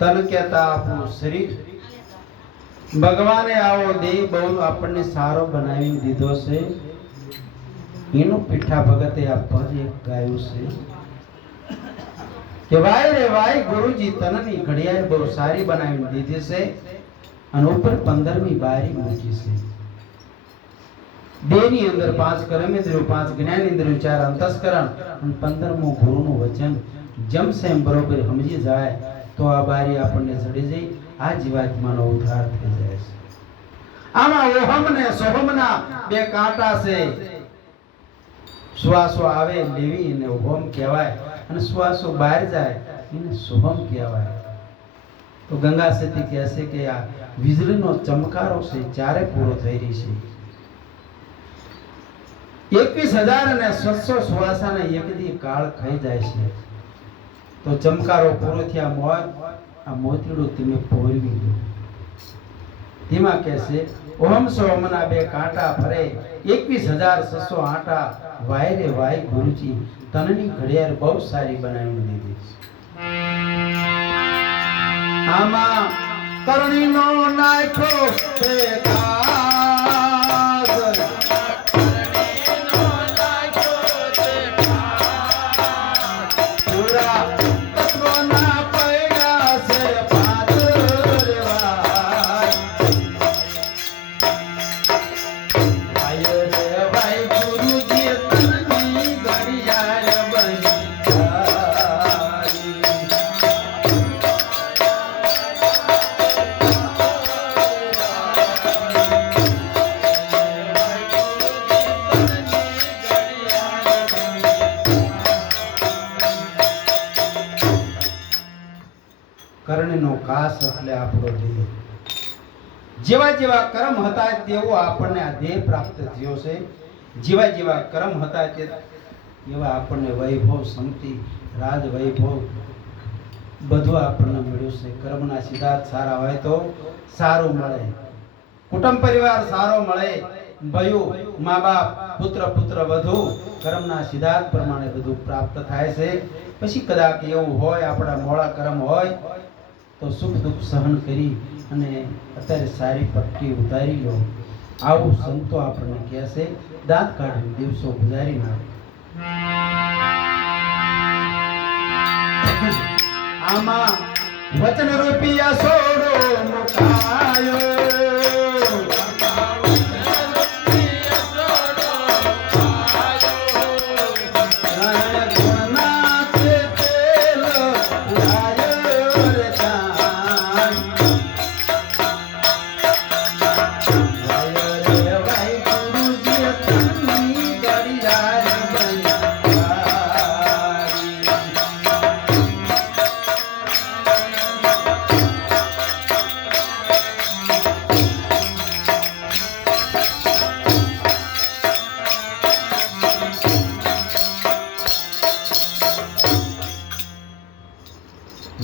તન કહેતા આપણું શરીર ભગવાને આવો દેહ બહુ આપણને સારો બનાવી દીધો છે. એનું પીઠા ભગતે આ પદ એક ગાયું છે કે વાય રે વાય ગુરુજી તનની ઘડિયાળ બહુ સારી બનાવી દીધી છે અને ઉપર 15મી બારી મૂકી છે. દેહની અંદર 5 કર્મેન્દ્રિયો, 5 જ્ઞાનેન્દ્રિયો, 4 અંતસ્કરણ અને 15મું ગુરુનું વચન જમશે એમ બરોબર સમજી જાય તો આ બારી આપણને ચડી જઈ આ જીવાત્માનો ઉદ્ધાર થઈ જાય છે. આમાં ઓહમ ને સોહમના બે કાંટા છે. શ્વાસો આવે લેવી એને ઓહમ કહેવાય અને શ્વાસો બહાર જાય એને સોહમ કહેવાય. તો ગંગા સતી કહે છે કે આ વીજળીનો ચમકારો છે ચારે પૂરો થઈ રહી છે. 21,700 શ્વાસાને એક દી કાળ ખાઈ જાય છે. તો ચમકારો પૂરો થયા મોર આ મોતીડું તમે પોરવી ગયો. તેમાં કહે છે ઓહમ સોહમના બે કાંટા ફરે 21,600 આંટા વાય રે વાય ગુરુજી તનની ઘડિયાળ બહુ સારી બનાવી દીધી છે. આમાં કરણીનો નાખ્યો છે કરણનો કાસ એટલે આપણો દેહ. જેવા જેવા કર્મ હતા તેવો આપણને આ દેહ પ્રાપ્ત થયો છે. જેવા જેવા કર્મ હતા એવા આપણને વૈભવ, સંપત્તિ, રાજ વૈભવ બધું આપણને મળ્યું છે. કર્મના સિદ્ધાંત સારા હોય તો સારું મળે, કુટુંબ પરિવાર સારો મળે, ભયું, મા બાપ, પુત્ર પુત્ર વધુ કર્મના સિદ્ધાંત પ્રમાણે બધું પ્રાપ્ત થાય છે. પછી કદાચ એવું હોય આપણા મોડા કર્મ હોય તો સુખ દુઃખ સહન કરી અને અત્યારે સારી પટ્ટી ઉતારી લો. આવું સંતો આપણને કહે છે. દાંત કાઢીને દિવસો ગુજારી નાખો. આમાં વચન રૂપી અસોડો મુકાયો.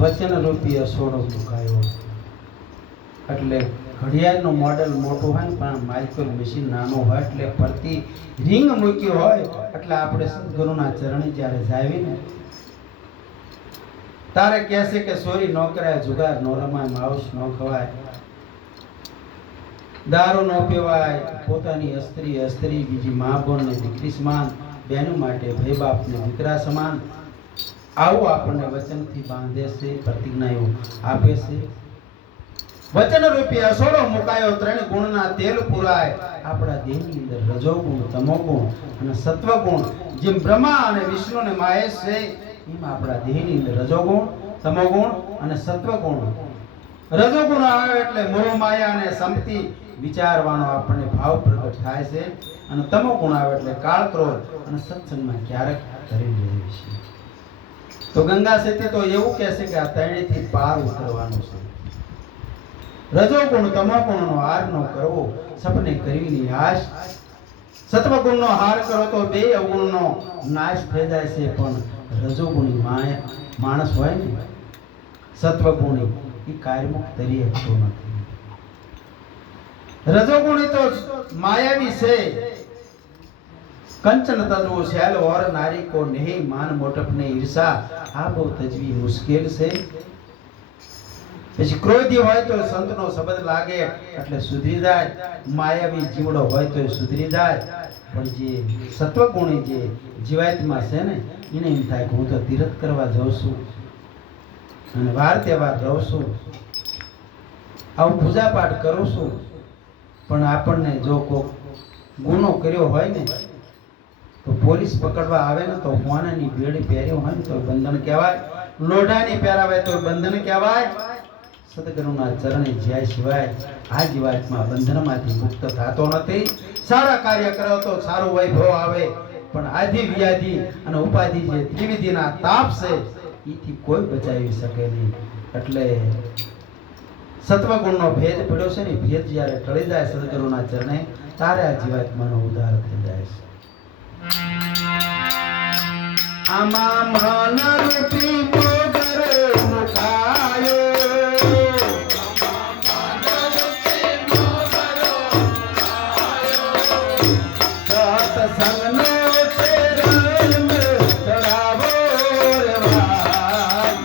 વચન રૂપી અસોડો મુકાયો એટલે ઘડિયાળનું મોડેલ મોટું હોય પણ માઇક્રો મશીન નાનું હોય એટલે ફરતી રિંગ મૂકી હોય એટલે આપણે સદગુરુના ચરણે જ્યારે જાવીને તારે કહેશે કે સોરી ન કરાય, જુગાર ન રમાય, માઉસ ન ખવાય, દારૂ ન પીવાય, પોતાની અસ્ત્રી બીજી મા બોન ને દીકરી સમાન, બેનું માટે ભાઈ બાપ ને દીકરા સમાન આવું આપણને વચનથી બાંધે છે, પ્રતિજ્ઞાઓ આપે છે. વચન રૂપી અસોડો મુકાયો, ત્રણ ગુણના તેલ પુરાય. આપણા દેહની અંદર રજોગુણ, તમોગુણ અને સત્વગુણ, જેમ બ્રહ્મા અને વિષ્ણુ અને મહેશ છે, એમ આપણા દેહની અંદર રજોગુણ, તમોગુણ અને સત્વગુણ. રજોગુણ આવે એટલે મોહ માયા અને સંપત્તિ વિચારવાનો આપણને ભાવ પ્રગટ થાય છે, અને તમોગુણ આવે એટલે કાળ ક્રોધ અને સત્સંગમાં ક્યારેક ધરી લેવી છે. તો ગંગા સેતી તો એવું કહેશે કે આ ત્રણેયથી પાર ઉતરવાનું છે. રજોગુણ તમોગુણનો હાર ન કરવો, સપને કરવીની આશ. સત્વગુણનો હાર કરો તો બે અવગુણનો નાશ થઈ જાય છે, પણ રજોગુણી માણસ હોય ને, સત્વગુણી, એ કાર્યમુક્ત તરી શકતો નથી. રજોગુણી તો માયાવી છે. કંચન તજવો શૈલ ઓર નારી કો નહીં, માન મોટપ ને ઈર્ષા, આ બહુ તજવી મુશ્કેલ છે. પછી ક્રોધી હોય તો સંતનો શબ્દ લાગે એટલે સુધરી જાય, માયાવી જીવડો હોય તો સુધરી જાય. પણ જે સત્વગુણી જે જીવાતમાં છે ને, એને એમ થાય કે હું તો તીર્થ કરવા જાઉં છું અને વાર તહેવાર રહું છું, આવું પૂજા પાઠ કરું છું, પણ આપણને જો કોઈ ગુનો કર્યો હોય ને તો પોલીસ પકડવા આવે ને તો હોનાની બેડી પહેર્યો હોય ને તો બંધન કહેવાય, લોઢાની પહેરાવે તો બંધન કહેવાય. સદગુરુના ચરણે જ્યાં સિવાય આ જીવાતમાં બંધનમાંથી મુક્ત થતો નથી. સારા કાર્ય કરો તો સારું વૈભવ આવે, પણ આધિ વ્યાધિ અને ઉપાધિ જે ત્રિવિધિના તાપ છે એથી કોઈ બચાવી શકે નહીં. એટલે સત્વગુણનો ભેદ પડ્યો છે ને, ભેદ જ્યારે ટળી જાય સદગુરુના ચરણે, તારે આ જીવાત્માનો ઉદ્ધાર થઈ જાય છે. આમાં મન રૂપી મોગર મુકાયો, સત્સંગનો ચરણ ચડાવો રે ભાઈ.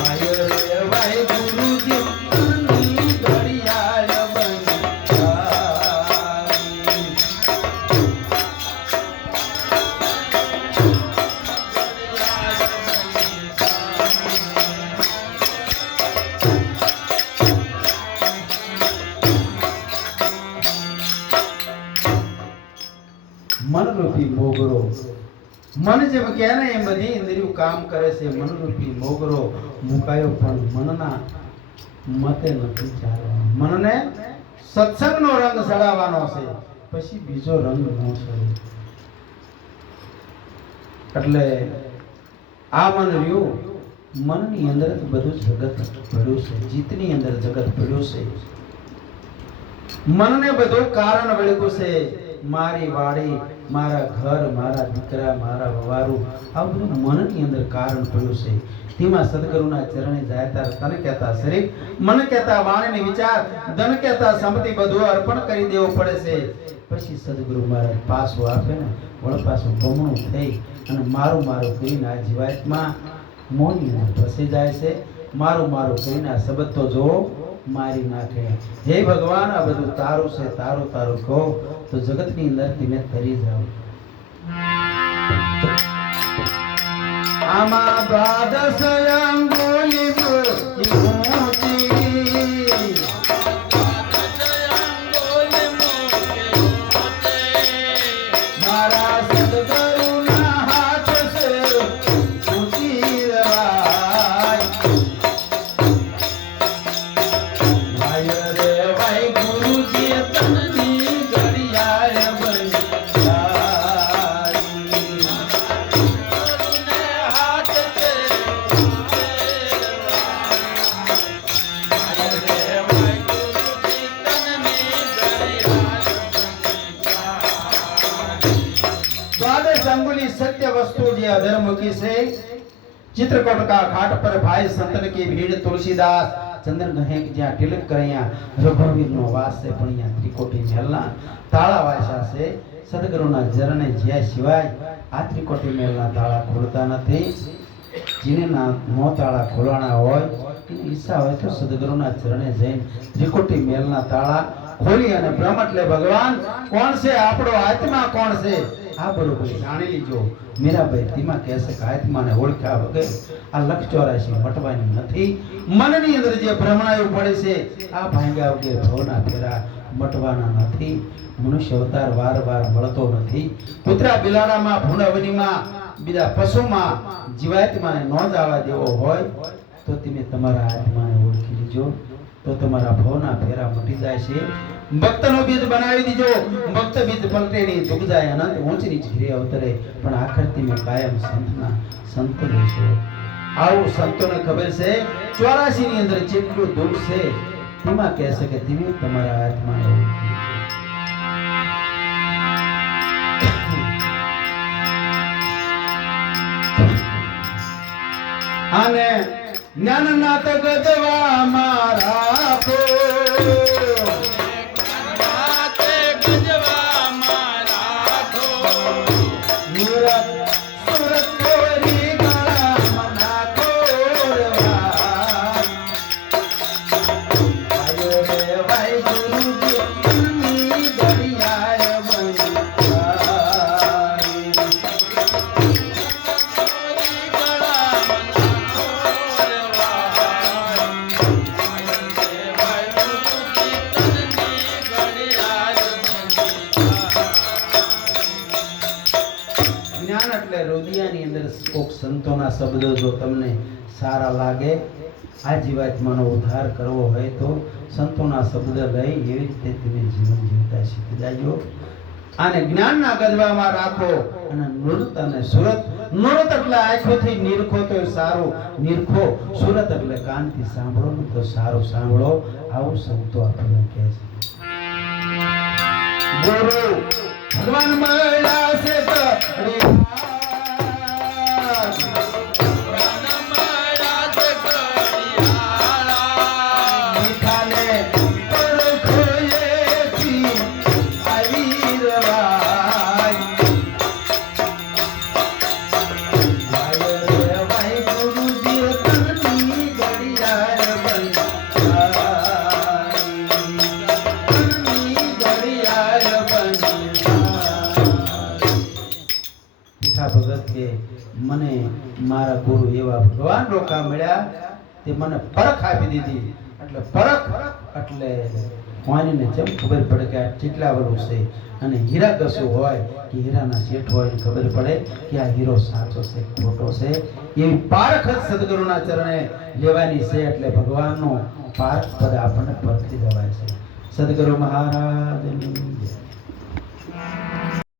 આયો રે ભાઈ ગુરુજી ની ઘડિયાળ મનરૂપી મોગરો. મન જેમ કહે ને એ બધી ઇન્દ્રિયો કામ કરે છે. મનરૂપી મોગરો મુકાયો, પણ મનના મતે નથી ચાલવાનો. મનને સત્સંગનો રંગ ચડાવવાનો છે, પછી બીજો રંગ ન ચડે. એટલે આ મન રહ્યું, મનની અંદર જ બધું જગત પડ્યું છે, જીતની અંદર જગત પડ્યું છે. મનને બધું કારણ વળ્યું છે. મારી વાડી, મારા ઘર, મારા દીકરા, મારા વવારું, આ બધું મનની અંદર કારણ પડ્યું છે. તેમાં સદગુરુના ચરણે જાય ત્યારે તન કહેતા શરીર, મન કહેતા વાણીને વિચાર, ધન કહેતા સંપત્તિ બધું અર્પણ કરી દેવું પડે છે. પછી સદગુરુ મહારાજ પાછું આપે ને, વળ પાછું બમણું થઈ અને મારું મારું કરીને આ જીવાતમાં મોની અંદર ફસી જાય છે. મારું મારું કરીને આ શબ્દ તો જોવો મારી નાખે. હે ભગવાન, આ બધું તારું છે, તારું તારું કહો તો જગતની અંદર તમે તરી જાઓ. આમાં દ્વાદશ અંગુલી મારા સદગુરુના હાથ છે ઊંચી રવાય. ભાઈ રે ભાઈ ગુરુજી તનની ઘડિયાળ બની अंगुली सत्य वस्तु जे अधर्मुखी से। चित्रकूट का घाट पर भाई संतन की भीड़, तुलसीदास चंद्र गहे ज्या टिलक करया रघुवीर नो वास से पणिया त्रिकोटी मेलना ताळा वासा से सदगुरुना चरणे ज्या सिवाय आ त्रिकोटी मेलना ताळा खोलता नथी। जिने ना नो ताळा खोलवाना होय तेनी ઈચ્છા હોય તો સદગુરુના ચરણે જઈને ત્રિકોટી મેલના તાળા खोली અને બ્રહ્મ એટલે ભગવાન કોણ છે, આપણો આત્મા કોણ છે આ બરોબર જાણી લીજો મીરાબાઈ ધીમા કહેશે કે આત્માને ઓળખ્યા વગર આ લક્ષ 84 મટવાની નથી. મનની અંદર જે ભ્રમણાયું પડે છે આ ભાંગ્યા વગર ભવના ફેરા મટવાના નથી. મનુષ્ય અવતાર વાર મળતો નથી. કૂતરા બિલાડામાં ભૂંડવનીમાં બીજા પશુમાં જીવાત્માને ન જવા દેવો હોય તો તમે તમારા આત્માને ઓળખી લીજો તો તમારા ભવના ફેરા મટી જાય છે. ભક્તનો બીજ બનાવી દીજો. ભક્ત બીજ પલટે નહીં, ઝુક જાય અનંત ઊંચ નીચ ઘીરે અવતરે, પણ આખર તમે કાયમ સંત રહેશો. આવું સંતોને ખબર છે 84 ની અંદર જેટલું દુઃખ છે તેમાં કહેશે કે તમે તમારા આત્માને ઓળખી લીજો. અને જ્ઞાનના તગદવા મારા કો હૃદયની અંદર કોક સંતોના શબ્દો જો તમને સારા લાગે, આ જીવાત્માનો ઉદ્ધાર કરવો હોય તો સંતોના શબ્દ લઈ એવી રીતે તમે જીવન જીવતા શીખી જાજો. આને જ્ઞાનના ગજવામાં રાખો. અને નૃત અને સુરત, નૃત એટલે આંખોથી નિરખો તો સારું, નિરખો. સુરત એટલે કાનથી સાંભળો તો સારું સાંભળો. આવું સંતો આપણને કહે છે. ગુરુ ભગવાન મળ્યા છે તો મને મારા ગુરુ એવા ભગવાન રોકા મળ્યા તે મને પરખ આપી દીધી. એટલે પરખ એટલે કોઈને જેમ ખબર પડે કે આ કેટલા વર્ષ છે. અને હીરા કશું હોય કે હીરાના શેઠ હોય ખબર પડે કે આ હીરો સાચો છે ખોટો છે. એવી પારખ જ સદગુરુના ચરણે લેવાની છે. એટલે ભગવાનનો પારખ પદ આપણને પરખી દેવાય છે. સદગુરુ મહારાજની જય.